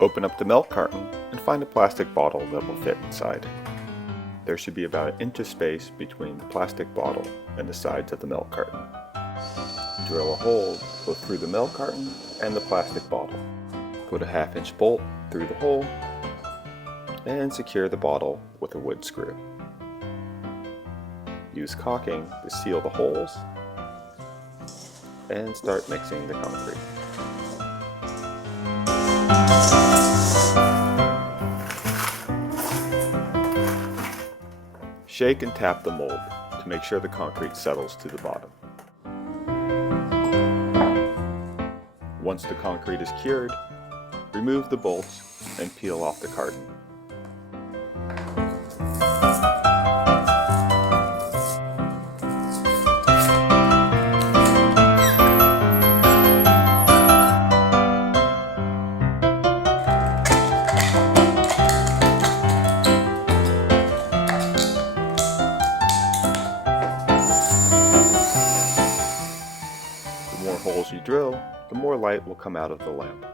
Open up the milk carton and find a plastic bottle that will fit inside. There should be about an inch of space between the plastic bottle and the sides of the milk carton. Drill a hole both through the milk carton and the plastic bottle. Put a 1/2 inch bolt through the hole and secure the bottle with a wood screw. Use caulking to seal the holes and start mixing the concrete. Shake and tap the mold to make sure the concrete settles to the bottom. Once the concrete is cured, remove the bolts and peel off the carton. The more holes you drill, the more light will come out of the lamp.